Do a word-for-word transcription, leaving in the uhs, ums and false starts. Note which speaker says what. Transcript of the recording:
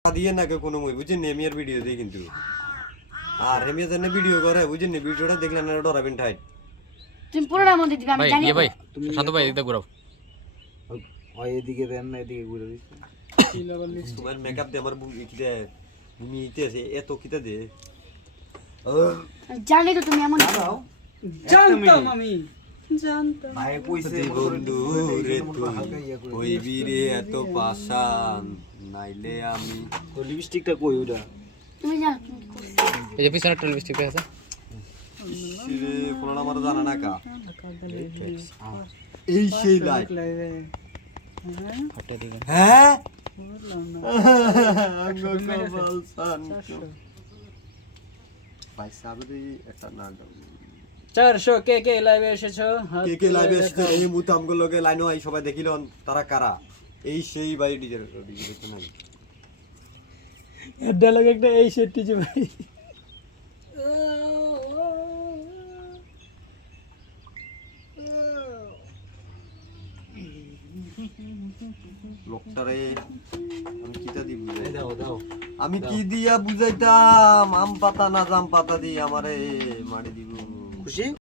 Speaker 1: দিয়ে না কোনো মই বুঝছেন নেমিয়ার ভিডিও দিয়ে কিন্তু আর হেমিয়া জানে ভিডিও করে বুঝছেন ভিডিওটা দেখলেন না ডরাবেন ঠাই
Speaker 2: তুমি পুরোটা মধ্যে দিবে আমি জানি
Speaker 3: ভাই তুমি শান্ত ভাই এদিকে ঘুরাও
Speaker 4: ওই এদিকে দেন না এদিকে ঘুরে দিচ্ছে
Speaker 1: তোমার মেকআপ দিয়ে আমার বুমি কি দে বুমি ইতে আছে এত কিটা দে
Speaker 2: জানি তো তুমি এমন
Speaker 4: দাও
Speaker 5: জানতাম আমি জানতাম
Speaker 4: ভাই কইছে
Speaker 1: বন্ধু রে ওই বীরে এত পাশান নাইলে আমি
Speaker 4: তো লিপস্টিকটা কই ওটা
Speaker 2: তুমি জানো তুমি কি করছো।
Speaker 3: এই যে পিছনে একটা লিপস্টিক আছে
Speaker 1: রে কোনটা আমার জানা না কা এই সেই লাইট
Speaker 3: হাটে দিকে
Speaker 1: হ্যাঁ বলসান ভাই সাবরি এটা না
Speaker 5: চারশো কে কে লাইভে এসেছো
Speaker 1: কে কে লাইভে এসেছে এই মুহূর্তে আমগুলো লগে লাইনও আই সবাই দেখিলেন তারা কারা এই সেই বাড়ি ডিজে ডিজে দেখতে নাই
Speaker 5: এর ডায়লগ একটা এই সেটটি যে ভাই
Speaker 1: লোকটারে আমি কিটা দি বুঝাই
Speaker 4: দাও দাও
Speaker 1: আমি কি দিয়া বুঝাইতাম আম পাতা না জাম পাতা দি আমারে মারি দিব
Speaker 4: খুশি